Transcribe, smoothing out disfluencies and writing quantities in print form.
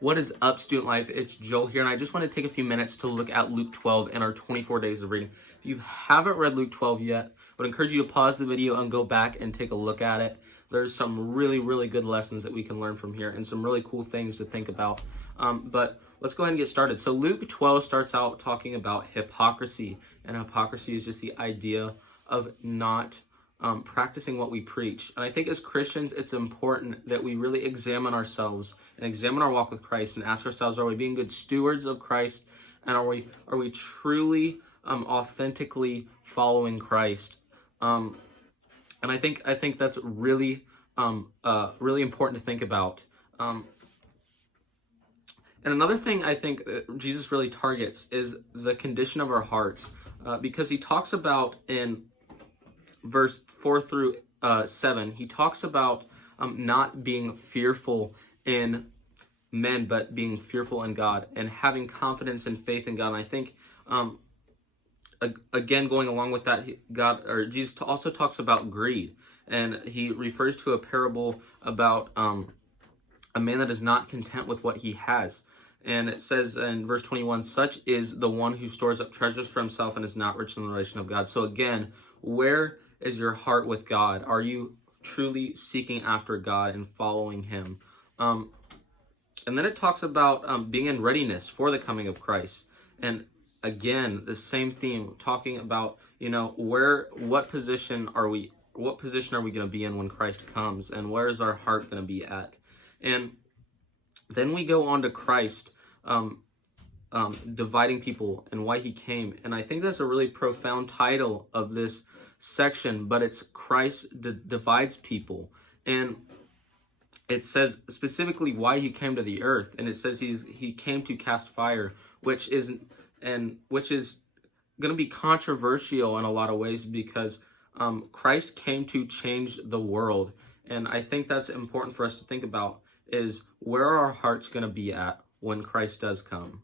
What is up, student life? It's Joel here, and I just want to take a few minutes to look at Luke 12 and our 24 days of reading. If you haven't read Luke 12 yet, I would encourage you to pause the video and go back and take a look at it. There's some really, really good lessons that we can learn from here and some really cool things to think about. But let's go ahead and get started. So Luke 12 starts out talking about hypocrisy, and hypocrisy is just the idea of not practicing what we preach. And I think as Christians, it's important that we really examine ourselves and examine our walk with Christ and ask ourselves, are we being good stewards of Christ? And are we truly authentically following Christ? And I think that's really really important to think about. And another thing I think Jesus really targets is the condition of our hearts, because he talks about in verse 4 through 7, he talks about not being fearful in men, but being fearful in God and having confidence and faith in God. And I think, again, going along with that, Jesus also talks about greed, and he refers to a parable about a man that is not content with what he has. And it says in verse 21, such is the one who stores up treasures for himself and is not rich in the relation of God. So again, where is your heart with God? Are you truly seeking after God and following him? And then it talks about being in readiness for the coming of Christ. And again, the same theme, talking about, what position are we going to be in when Christ comes, and where is our heart going to be at? And then we go on to Christ dividing people and why he came. And I think that's a really profound title of this section, but it's Christ divides people. And it says specifically why he came to the earth, and it says he came to cast fire, which is going to be controversial in a lot of ways, because Christ came to change the world. And I think that's important for us to think about, is where are our hearts going to be at when Christ does come?